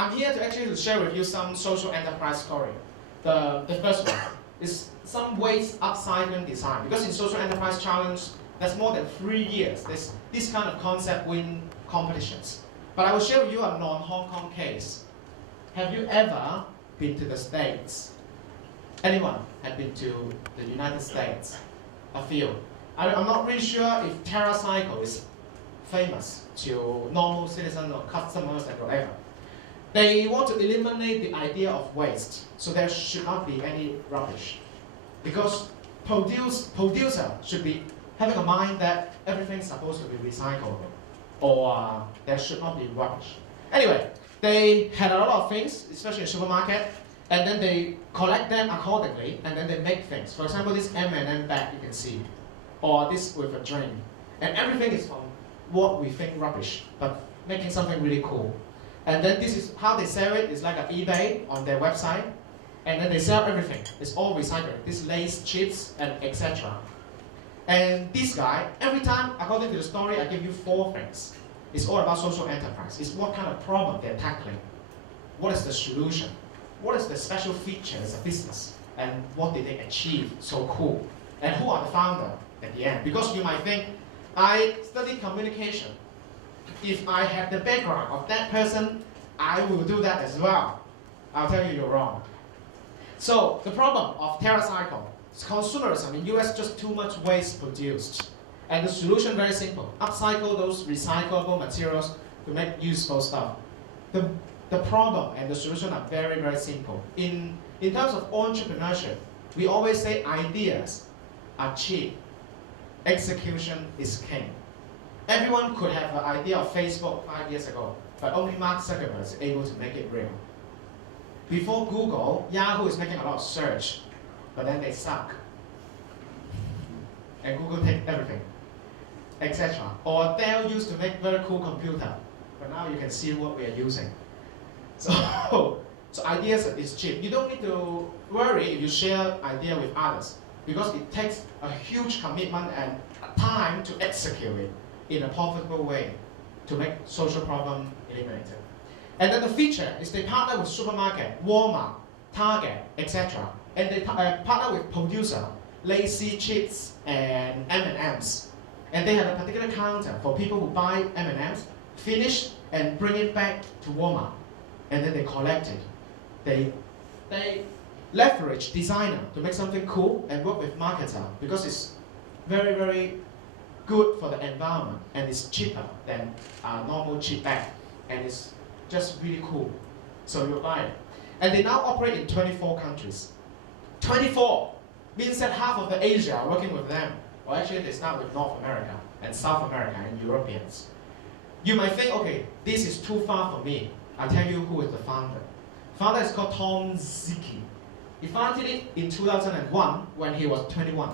I'm here to actually share with you some social enterprise story. The first one is some waste upcycling design. Because in social enterprise challenge, that's more than 3 years. There's this kind of concept win competitions. But I will share with you a non-Hong Kong case. Have you ever been to the States? Anyone have been to the United States? A few. I'm not really sure if TerraCycle is famous to normal citizens or customers and whatever. They want to eliminate the idea of waste, so there should not be any rubbish. Because producer should be having a mind that everything's supposed to be recyclable, or there should not be rubbish. Anyway, they had a lot of things, especially in supermarket, and then they collect them accordingly, and then they make things. For example, this M&M bag you can see, or this with a drink. And everything is from what we think rubbish, but making something really cool. And then this is how they sell it. It's like an eBay on their website. And then they sell everything. It's all recycled. This Lay's, chips, and etc. And this guy, every time, according to the story, I give you 4 things. It's all about social enterprise. It's what kind of problem they're tackling. What is the solution? What is the special feature as a business? And what did they achieve so cool? And who are the founder at the end? Because you might think, I studied communication. If I have the background of that person, I will do that as well. I'll tell you you're wrong. So the problem of TerraCycle is consumerism in US just too much waste produced. And the solution very simple. Upcycle those recyclable materials to make useful stuff. The problem and the solution are very, very simple. In terms of entrepreneurship, we always say ideas are cheap. Execution is king. Everyone could have an idea of Facebook 5 years ago, but only Mark Zuckerberg is able to make it real. Before Google, Yahoo is making a lot of search, but then they suck. And Google takes everything, etc. Or Dell used to make very cool computer, but now you can see what we are using. So ideas is cheap. You don't need to worry if you share idea with others, because it takes a huge commitment and time to execute it in a profitable way to make social problem eliminated. And then the feature is they partner with supermarket, Walmart, Target, etc. And they partner with producer, Lay's, chips, and M&Ms. And they have a particular counter for people who buy M&Ms, finish and bring it back to Walmart. And then they collect it. They leverage designer to make something cool and work with marketer because it's very, very good for the environment and it's cheaper than a normal cheap bag and it's just really cool. So you buy it. And they now operate in 24 countries. 24 means that half of the Asia are working with them. Or actually they start with North America and South America and Europeans. You might think, okay, this is too far for me. I'll tell you who is the founder. Founder is called Tom Zicki. He founded it in 2001 when he was 21.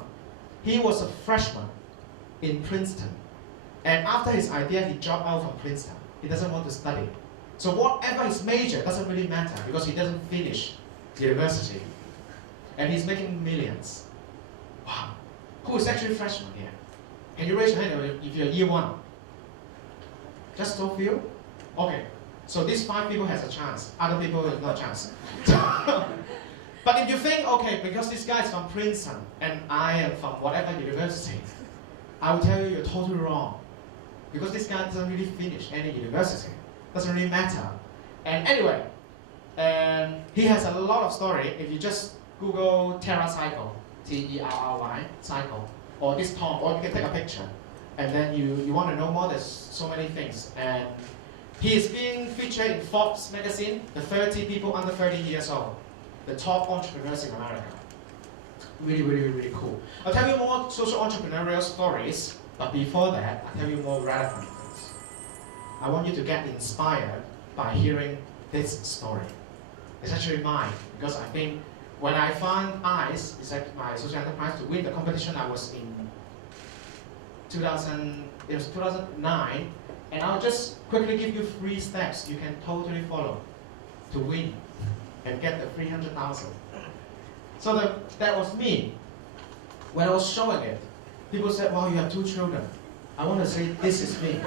He was a freshman in Princeton. And after his idea, he dropped out from Princeton. He doesn't want to study. So whatever his major doesn't really matter because he doesn't finish university. And he's making millions. Wow. Who is actually a freshman here? Can you raise your hand if you're year 1? Just so few? Okay. So these 5 people has a chance. Other people have no chance. But if you think, okay, because this guy is from Princeton and I am from whatever university, I will tell you you're totally wrong. Because this guy doesn't really finish any university. Doesn't really matter. And anyway, he has a lot of story. If you just Google TerraCycle, T-E-R-R-Y, cycle, or this Tom, or you can take a picture. And then you want to know more, there's so many things. And he is being featured in Forbes magazine, the 30 people under 30 years old, the top entrepreneurs in America. Really, really, really cool. I'll tell you more social entrepreneurial stories, but before that, I'll tell you more relevant things. I want you to get inspired by hearing this story. It's actually mine, because I think when I found ICE, it's like my social enterprise, to win the competition, I was in 2009, and I'll just quickly give you 3 steps you can totally follow to win and get the 300,000. So that was me. When I was showing it, people said, wow, you have 2 children. I want to say, this is me.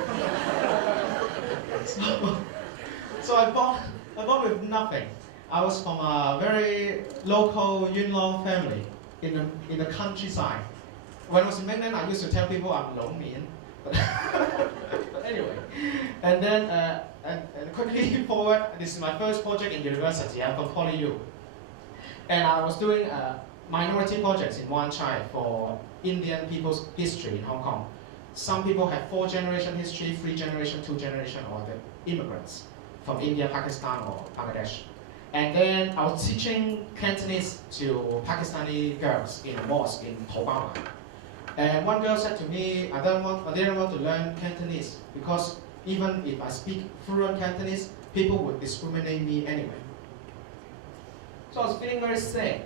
So I bought born with nothing. I was from a very local Yuen Long family in the countryside. When I was in Mainland, I used to tell people I'm Long Mian. But anyway, and then and quickly forward, this is my first project in university. I'm from PolyU. And I was doing minority projects in Wan Chai for Indian people's history in Hong Kong. Some people have 4-generation history, 3-generation, 2-generation, or the immigrants from India, Pakistan, or Bangladesh. And then I was teaching Cantonese to Pakistani girls in a mosque in Tobama. And one girl said to me, I didn't want to learn Cantonese because even if I speak fluent Cantonese, people would discriminate me anyway. So I was feeling very sad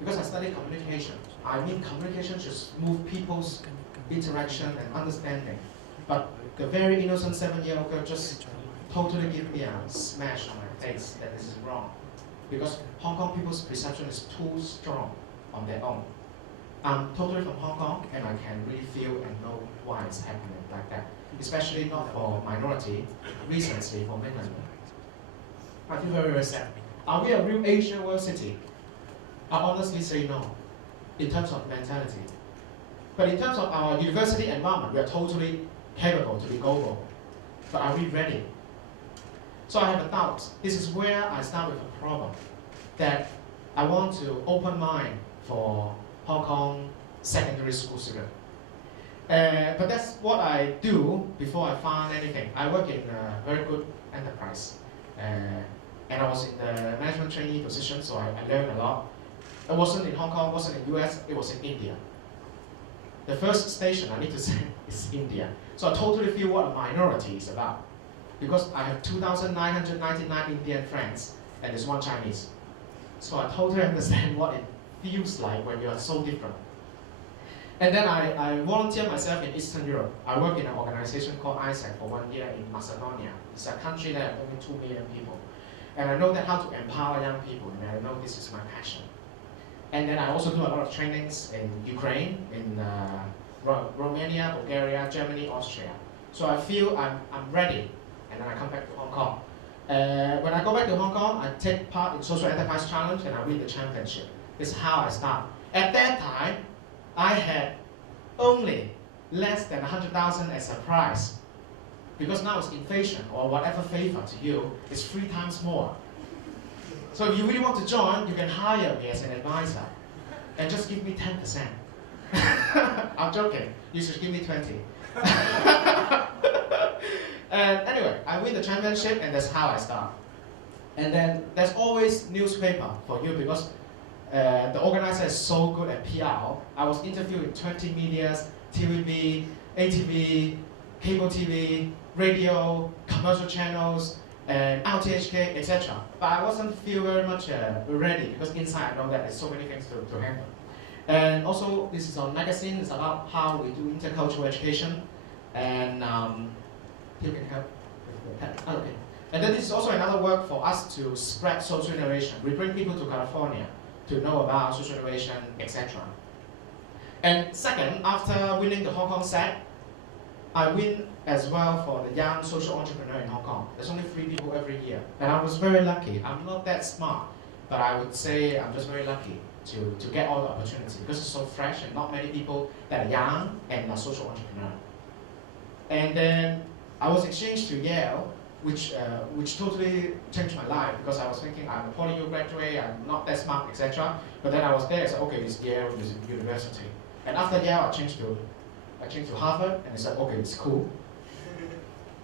because I studied communication. I mean, communication should move people's interaction and understanding. But the very innocent 7-year-old girl just totally gave me a smash on my face that this is wrong. Because Hong Kong people's perception is too strong on their own. I'm totally from Hong Kong and I can really feel and know why it's happening like that. Especially not for minority, recently for Mainland. I feel very, very sad. Are we a real Asia world city? I honestly say no, in terms of mentality. But in terms of our university environment, we are totally capable to be global. But are we ready? So I have a doubt. This is where I start with a problem. That I want to open mind for Hong Kong secondary school student. But that's what I do before I find anything. I work in a very good enterprise. And I was in the management trainee position, so I learned a lot. It wasn't in Hong Kong, it wasn't in US, it was in India. The first station I need to say is India. So I totally feel what a minority is about. Because I have 2,999 Indian friends and there's one Chinese. So I totally understand what it feels like when you are so different. And then I volunteer myself in Eastern Europe. I work in an organization called HKSEC for 1 year in Macedonia. It's a country that has only 2 million people. And I know that how to empower young people, and I know this is my passion. And then I also do a lot of trainings in Ukraine, in Romania, Bulgaria, Germany, Austria. So I feel I'm ready, and then I come back to Hong Kong. When I go back to Hong Kong, I take part in Social Enterprise Challenge and I win the championship. This is how I start. At that time, I had only less than 100,000 as a prize. Because now it's inflation, or whatever favor to you, is 3 times more. So if you really want to join, you can hire me as an advisor and just give me 10%. I'm joking, you should give me 20. And anyway, I win the championship and that's how I start. And then there's always newspaper for you because the organizer is so good at PR. I was interviewed in 20 medias, TVB, ATV, cable TV, radio, commercial channels, and RTHK, etc. But I wasn't feel very much ready because inside I know that there's so many things to handle. And also, this is on magazine. It's about how we do intercultural education, and you can help with that. Okay. And then this is also another work for us to spread social innovation. We bring people to California to know about social innovation, etc. And second, after winning the Hong Kong SEC, I win as well for the young social entrepreneur in Hong Kong. There's only 3 people every year. And I was very lucky. I'm not that smart, but I would say I'm just very lucky to get all the opportunity because it's so fresh and not many people that are young and are social entrepreneur. And then I was exchanged to Yale, which totally changed my life because I was thinking I'm a PolyU graduate, I'm not that smart, etc. But then I was there, I said, okay, it's Yale University. And after Yale, I changed to Harvard, and I said, okay, it's cool.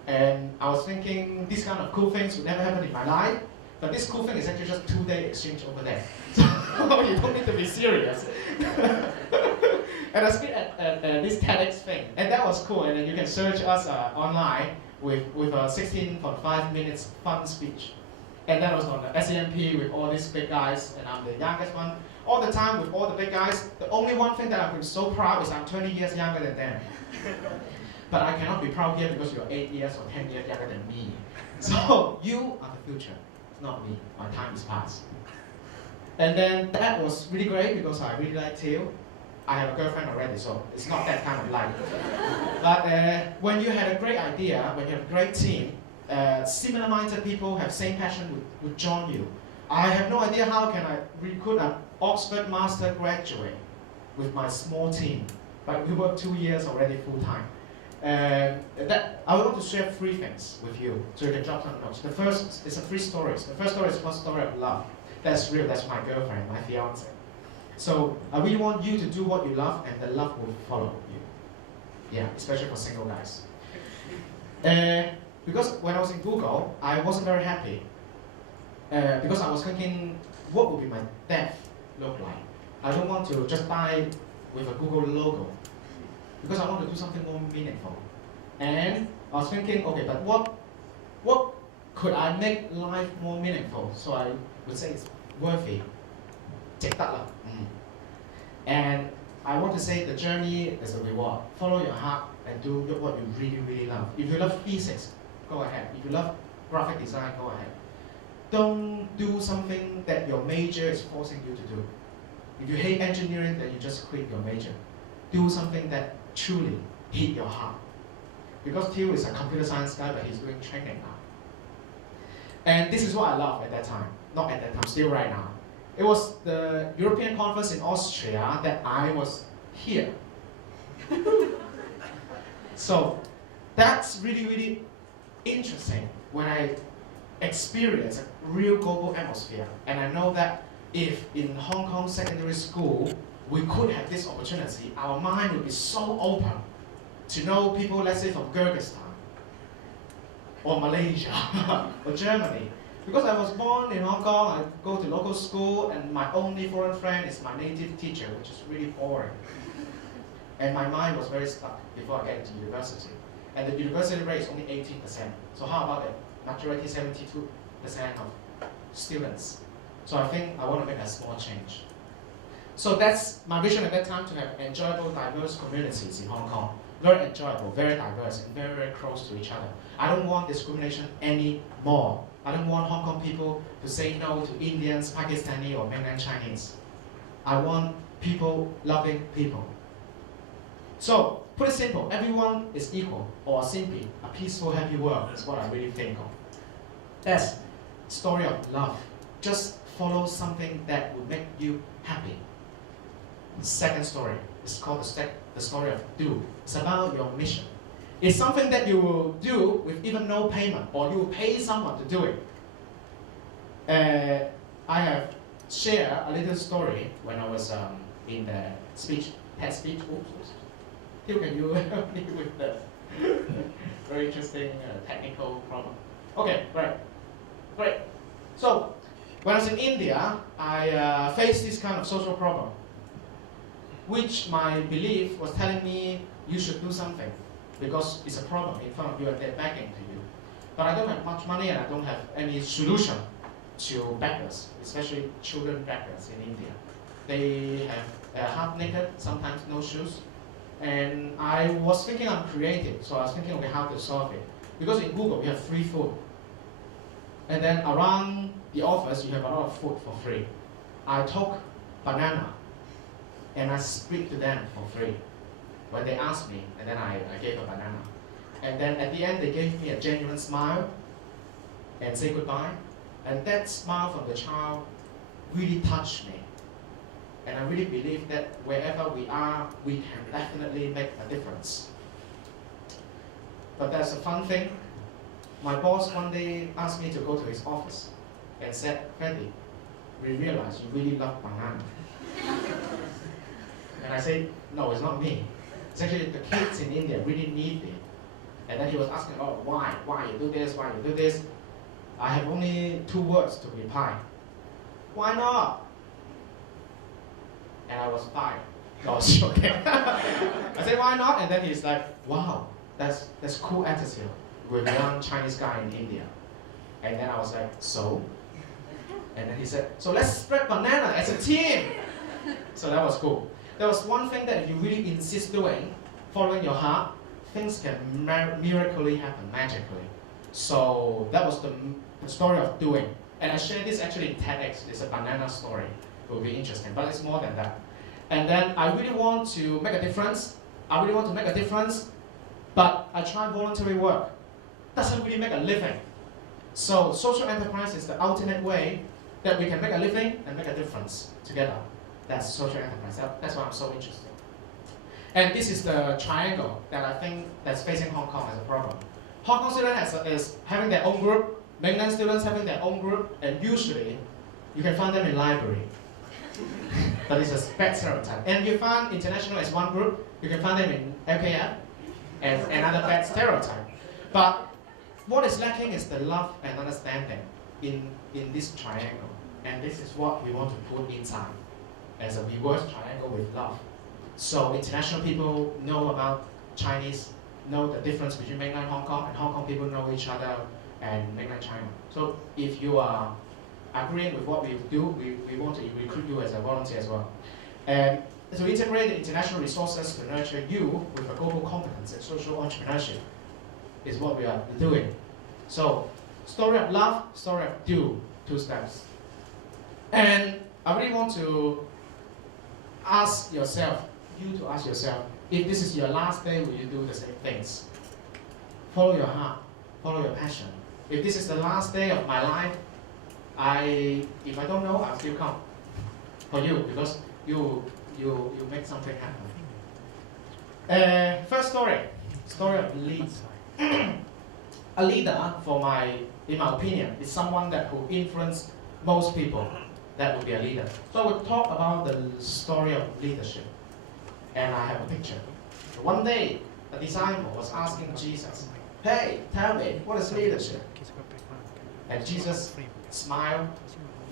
And I was thinking these kind of cool things would never happen in my life, but this cool thing is actually just 2-day exchange over there. So you don't need to be serious. And I speak at this TEDx thing, and that was cool. And then you can search us online with a 16.5 minutes fun speech. And that was on the SEMP with all these big guys, and I'm the youngest one. All the time with all the big guys, the only one thing that I'm so proud is I'm 20 years younger than them. But I cannot be proud here because you're 8 years or 10 years younger than me. So you are the future, not me. My time is past. And then that was really great because I really like Theo. I have a girlfriend already, so it's not that kind of life. But when you had a great idea, when you have a great team, similar-minded people have same passion would join you. I have no idea how can I recruit an Oxford master graduate with my small team, but we work 2 years already full-time. That I want to share 3 things with you, so you can jot some notes. The first is 3 stories. The first story is called Story of Love. That's real, that's my girlfriend, my fiance. So I really want you to do what you love, and the love will follow you. Yeah, especially for single guys. Because when I was in Google, I wasn't very happy. Because I was thinking, what would be my death look like? I don't want to just die with a Google logo, because I want to do something more meaningful. And I was thinking, okay, but what could I make life more meaningful? So I would say it's worthy. 值得啦. And I want to say the journey is a reward. Follow your heart and do what you really, really love. If you love physics, go ahead. If you love graphic design, go ahead. Don't do something that your major is forcing you to do. If you hate engineering, then you just quit your major. Do something that truly hit your heart. Because Theo is a computer science guy, but he's doing training now. And this is what I love at that time. Not at that time, still right now. It was the European conference in Austria that I was here. So that's really, really interesting when I experience a real global atmosphere. And I know that if in Hong Kong secondary school, we could have this opportunity, our mind would be so open to know people, let's say from Kyrgyzstan, or Malaysia, or Germany. Because I was born in Hong Kong, I go to local school, and my only foreign friend is my native teacher, which is really boring. And my mind was very stuck before I get into university. And the university rate is only 18%. So how about the majority, 72% of students? So I think I want to make a small change. So that's my vision at that time, to have enjoyable, diverse communities in Hong Kong. Very enjoyable, very diverse, and very, very close to each other. I don't want discrimination anymore. I don't want Hong Kong people to say no to Indians, Pakistani, or mainland Chinese. I want people loving people. So, put it simple, everyone is equal, or simply a peaceful, happy world is what I really think of. That's story of love. Just follow something that will make you happy. Second story is called the story of do. It's about your mission. It's something that you will do with even no payment, or you will pay someone to do it. I have shared a little story when I was in the TED speech. Still, can you help me with the very interesting technical problem? Okay, great. So, when I was in India, I faced this kind of social problem, which my belief was telling me you should do something, because it's a problem in front of you and they're begging to you. But I don't have much money and I don't have any solution to beggars, especially children beggars in India. They have half naked, sometimes no shoes. And I was thinking I'm creative, so I was thinking, okay, how to solve it. Because in Google, we have free food. And then around the office, you have a lot of food for free. I took banana and I split to them for free. When they asked me, and then I gave a banana. And then at the end, they gave me a genuine smile and say goodbye. And that smile from the child really touched me. And I really believe that wherever we are, we can definitely make a difference. But that's a fun thing. My boss one day asked me to go to his office and said, Freddie, we realize you really love banana. And I said, no, it's not me. It's actually the kids in India really need it. And then he was asking, oh, why? Why you do this? Why you do this? I have only 2 words to reply. Why not? And I was fired. No, I was joking. I said, why not? And then he's like, wow, that's cool attitude with a young Chinese guy in India. And then I was like, so? And then he said, so let's spread banana as a team. So that was cool. There was one thing that if you really insist doing, following your heart, things can miraculously happen, magically. So that was the story of doing. And I shared this actually in TEDx. It's a banana story. It will be interesting, but it's more than that. And then I really want to make a difference. But I try voluntary work. doesn't really make a living. So social enterprise is the ultimate way that we can make a living and make a difference together. That's social enterprise. That's why I'm so interested. And this is the triangle that I think that's facing Hong Kong as a problem. Hong Kong students is having their own group, mainland students having their own group, and usually you can find them in library. But it's a bad stereotype. And you find international as one group, you can find them in LKF as another bad stereotype. But what is lacking is the love and understanding in this triangle. And this is what we want to put inside as a reverse triangle with love. So international people know about Chinese, know the difference between mainland Hong Kong, and Hong Kong people know each other and mainland China. So if you are agreeing with what we do, we want to recruit you as a volunteer as well. And to integrate the international resources to nurture you with a global competence in social entrepreneurship is what we are doing. So, story of love, story of do, 2 steps. And I really want to ask yourself, if this is your last day, will you do the same things? Follow your heart, follow your passion. If this is the last day of my life, if I don't know, I'll still come for you because you make something happen. First story of lead. A leader, in my opinion, is someone who influences most people. That would be a leader. So we'll talk about the story of leadership. And I have a picture. One day, a disciple was asking Jesus, "Hey, tell me, what is leadership?" And Jesus smiled,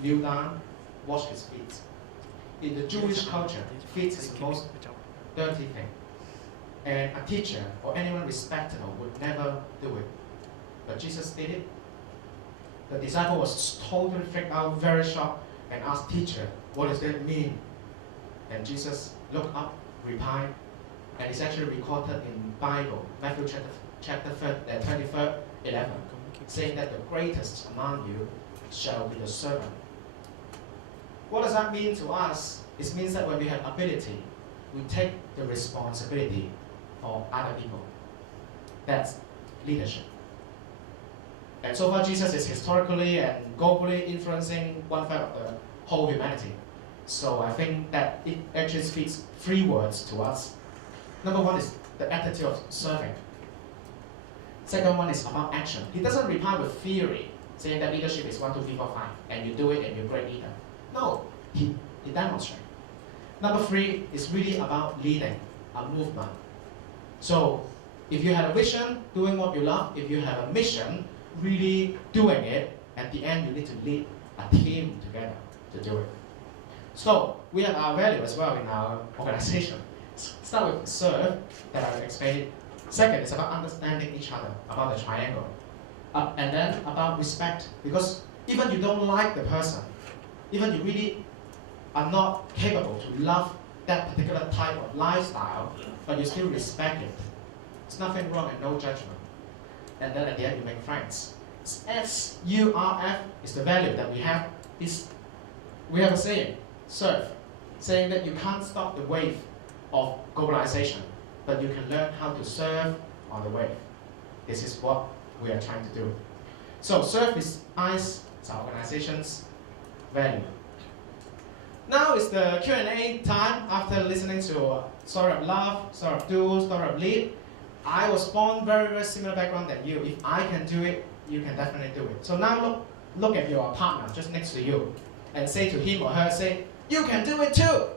kneel down, washed his feet. In the Jewish culture, feet is the most dirty thing. And a teacher or anyone respectable would never do it. But Jesus did it. The disciple was totally freaked out, very shocked, and asked, "Teacher, what does that mean?" And Jesus looked up, replied, and it's actually recorded in Bible, Matthew chapter 23, 11, saying that the greatest among you shall be the servant. What does that mean to us? It means that when we have ability, we take the responsibility for other people. That's leadership. And so far, Jesus is historically and globally influencing 1/3 of the whole humanity. So I think that it actually speaks 3 words to us. Number 1 is the attitude of serving. Second one is about action. He doesn't reply with theory, saying that leadership is 1, 2, 3, 4, 5, and you do it and you're a great leader. No, he demonstrates. Number 3 is really about leading a movement. So if you have a vision, doing what you love, if you have a mission, really doing it, at the end you need to lead a team together to do it. So we have our value as well in our organization. Start with serve, that I explained. Second is about understanding each other, about the triangle. And then about respect, because even you don't like the person, even you really are not capable to love that particular type of lifestyle, but you still respect it. There's nothing wrong and no judgment. And then at the end you make friends. SURF is the value that we have. We have a saying, serve, saying that you can't stop the wave of globalization, but you can learn how to surf on the wave. This is what we are trying to do. So serve is ICE, it's our organization's value. Now is the Q&A time after listening to story of love, story of do, story of lead. I was born very, very similar background than you. If I can do it, you can definitely do it. So now look at your partner just next to you and say to him or her, say, "You can do it too."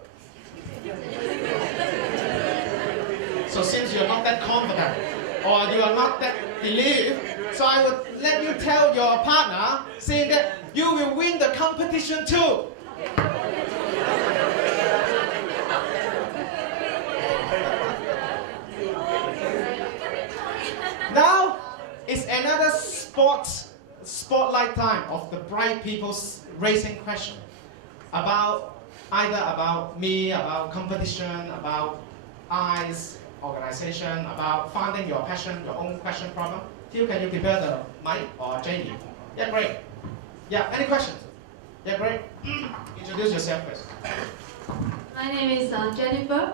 So since you're not that confident or you are not that believe, so I would let you tell your partner, saying that you will win the competition too. Now is another spotlight time of the bright people's raising question about either about me, about competition, about ICE organization, about finding your passion, your own question problem. Phil, can you prepare the mic or Jamie? Yeah, great. Yeah, any questions? Yeah, great. Introduce yourself first. My name is Jennifer.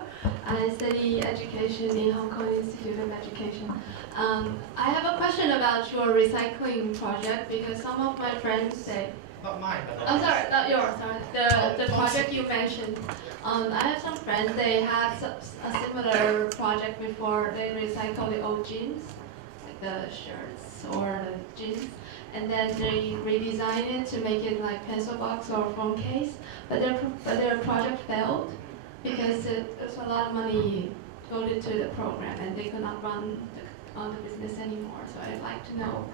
I study education in Hong Kong Institute of Education. I have a question about your recycling project because some of my friends say. Not mine, but Oh, sorry, not yours. Sorry, the project you mentioned. I have some friends. They had a similar project before. They recycle the old jeans, like the shirts or the jeans, and then they redesign it to make it like pencil box or phone case. But their project failed because there's a lot of money devoted to the program, and they could not run the business anymore. So I'd like to know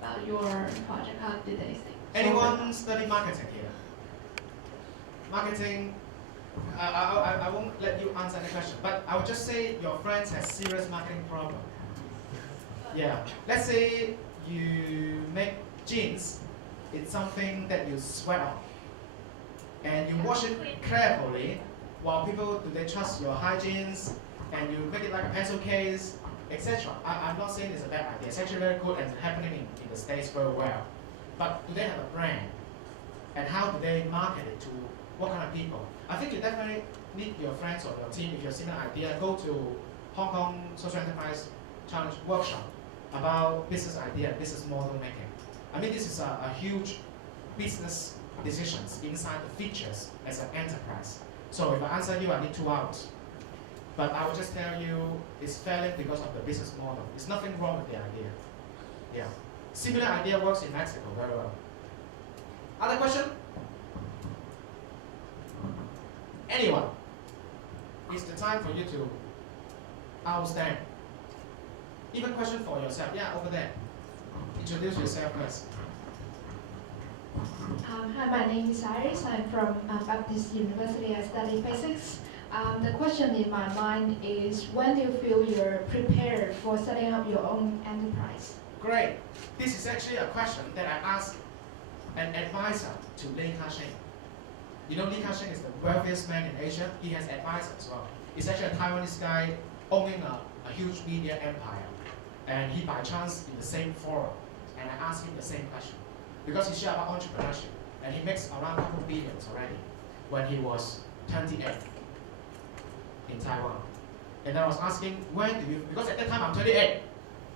about your project. How did they think? Anyone study marketing here? Marketing, I won't let you answer the question, but I would just say your friends have serious marketing problem. Yeah, let's say you make jeans, it's something that you sweat on, and you wash it carefully, while people, do they trust your hygienes, and you make it like a pencil case, etc. I'm not saying it's a bad idea, it's actually very good and happening in the States very well. But do they have a brand? And how do they market it to what kind of people? I think you definitely need your friends or your team, if you have similar idea, go to Hong Kong Social Enterprise Challenge workshop about business idea, business model making. I mean, this is a huge business decisions inside the features as an enterprise. So if I answer you, I need 2 hours. But I will just tell you, it's failing because of the business model. There's nothing wrong with the idea. Yeah. Similar idea works in Mexico very well. Other question? Anyone? It's the time for you to outstand. Even question for yourself. Yeah, over there. Introduce yourself first. Hi, my name is Iris. I'm from Baptist University. I study physics. The question in my mind is, when do you feel you're prepared for setting up your own enterprise? Great. This is actually a question that I asked an advisor to Li Ka-shing. You know Li Ka-shing is the wealthiest man in Asia. He has advisors as well. He's actually a Taiwanese guy owning a huge media empire. And he by chance in the same forum. And I asked him the same question. Because he shared about entrepreneurship. And he makes around a couple billions already when he was 28 in Taiwan. And I was asking, when do you, because at that time I'm 28.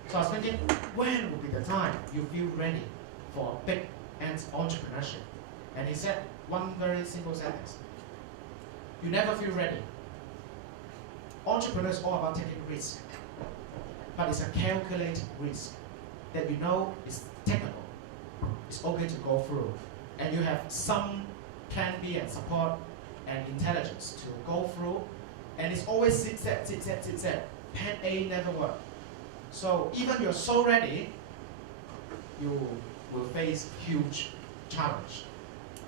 So I was thinking, when will be the time you feel ready for big entrepreneurship? And he said one very simple sentence. You never feel ready. Entrepreneur is all about taking risk. But it's a calculated risk that you know is takeable. It's okay to go through. And you have some plan B and support and intelligence to go through. And it's always sit, set. Plan A never works. So even you're so ready, you will face huge challenge.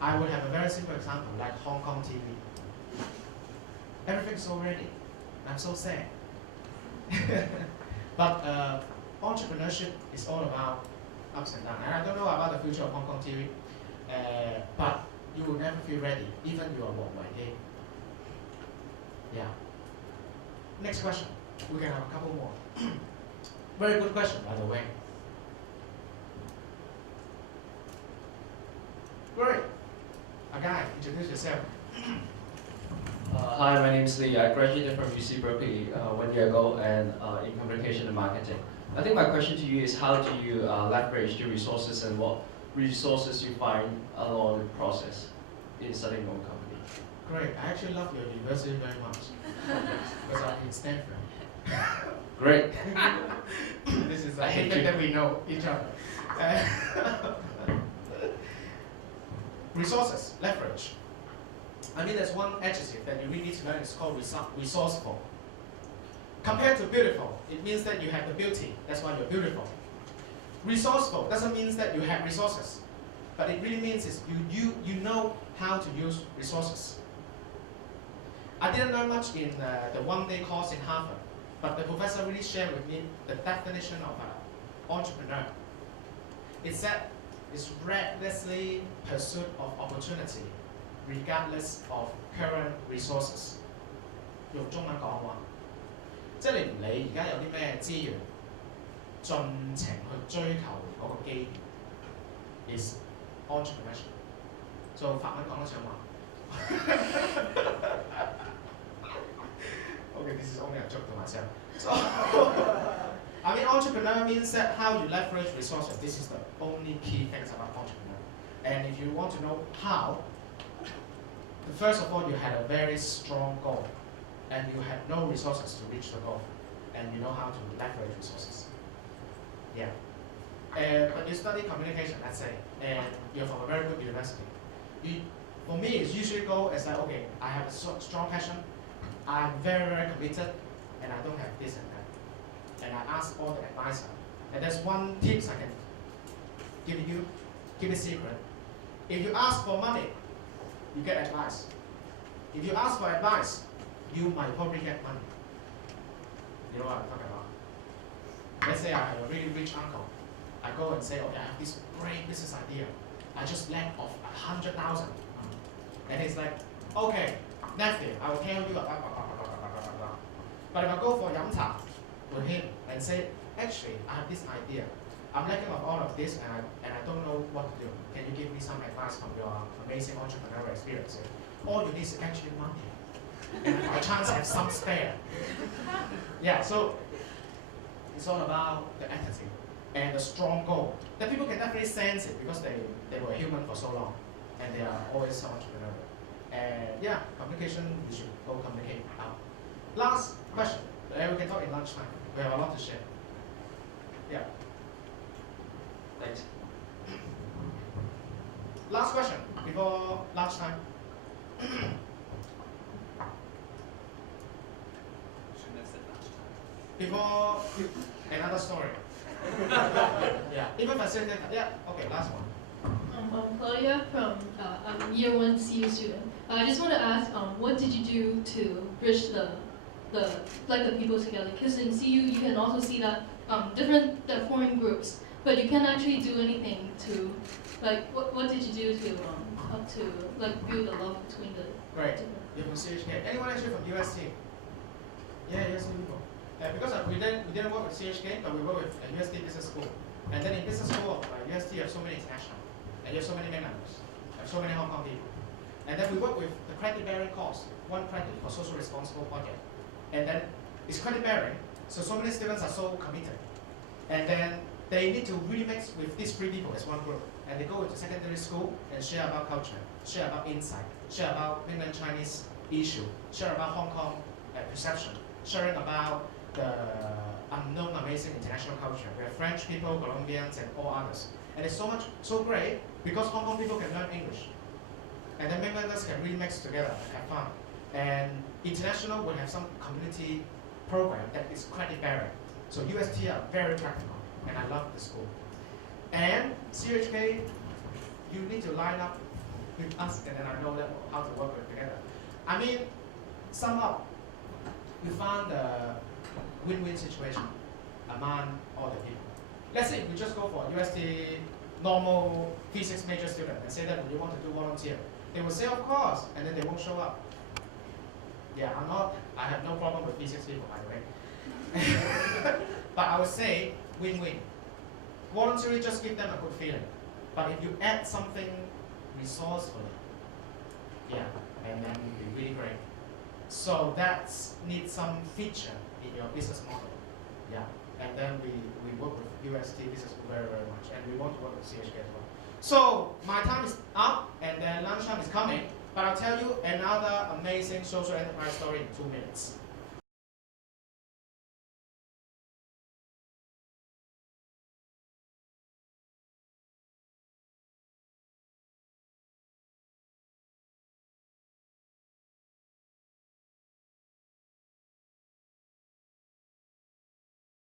I will have a very simple example, like Hong Kong TV. Everything's so ready. I'm so sad. But entrepreneurship is all about ups and downs. And I don't know about the future of Hong Kong TV, but you will never feel ready, even you are one day. Yeah. Next question. We can have a couple more. Very good question, by the way. Great. A guy, introduce yourself. Hi, my name is Lee. I graduated from UC Berkeley 1 year ago and in communication and marketing. I think my question to you is, how do you leverage the resources and what resources you find along the process in starting your own company? Great. I actually love your university very much because I'm in Stanford. Great. This is a thing that we know each other. Resources, leverage. I mean, there's one adjective that you really need to learn. It's called resourceful. Compared to beautiful, it means that you have the beauty. That's why you're beautiful. Resourceful doesn't mean that you have resources, but it really means is you know how to use resources. I didn't learn much in the one-day course in Harvard, but the professor really shared with me the definition of an entrepreneur. It said it's recklessly pursuit of opportunity, regardless of current resources. 用中文講話，即係你唔理而家有啲咩資源，盡情去追求嗰個機遇 is entrepreneurship。做法文講得上話。Okay, this is only a joke to myself. So, I mean, entrepreneur means that how you leverage resources. This is the only key things about entrepreneur. And if you want to know how, first of all, you had a very strong goal, and you had no resources to reach the goal, and you know how to leverage resources. Yeah. But you study communication, let's say, and you're from a very good university. For me, it's usually go as like, okay, I have a strong passion, I'm very, very committed, and I don't have this and that. And I ask all the advisor. And there's one tips I can give you, keep it secret. If you ask for money, you get advice. If you ask for advice, you might probably get money. You know what I'm talking about? Let's say I have a really rich uncle. I go and say, okay, I have this great business idea. I just lack of 100,000. And he's like, okay, nephew, I will tell you blah, blah, blah, blah, blah, blah, blah, blah. But if I go for Yam Cha with him and say, actually, I have this idea. I'm lacking of all of this and I don't know what to do. Can you give me some advice from your amazing entrepreneurial experience? All you need is actually money. And by chance have some spare. Yeah, so it's all about the attitude and the strong goal. That people can definitely sense it because they were human for so long and they are always so entrepreneurial. And yeah, communication, we should go communicate out. Last question. We can talk in lunchtime. We have a lot to share. Yeah. Thanks. Last question before lunchtime. Before another story. Yeah, even facilitator. Yeah, okay, last one. I'm Claudia from I'm a year 1 CU student. I just want to ask, what did you do to bridge the people together? Because in CU you can also see that they're forming groups, but you can't actually do anything to what did you do to help to build the love between the Great. different? You're from CHK. Anyone actually from UST? Yeah, UST people. Because we didn't work with CHK, but we work with UST Business School. And then in Business School, UST you have so many international, and you have so many members, you have so many Hong Kong people. And then we work with the credit bearing course, 1 credit for social responsible project. And then it's credit bearing, so many students are so committed. And then they need to really mix with these 3 people as one group. And they go into secondary school and share about culture, share about insight, share about mainland Chinese issue, share about Hong Kong perception, sharing about the unknown amazing international culture. We have French people, Colombians, and all others. And it's so great because Hong Kong people can learn English. And then mainlanders can really mix together and have fun. And international will have some community program that is credit bearing. So UST are very practical, and I love the school. And CHK, you need to line up with us, and then I know how to work with together. I mean, sum up, we found a win-win situation among all the people. Let's say we just go for UST normal physics major student and say that we want to do volunteer. They will say, of course, and then they won't show up. Yeah, I have no problem with physics people, by the way. But I would say win-win. Voluntary just give them a good feeling. But if you add something resourcefully, yeah, and then it will be really great. So that needs some feature in your business model. Yeah. And then we work with UST business very, very much. And we want to work with CHK as well. So my time is up and then lunchtime is coming. But I'll tell you another amazing social enterprise story in 2 minutes.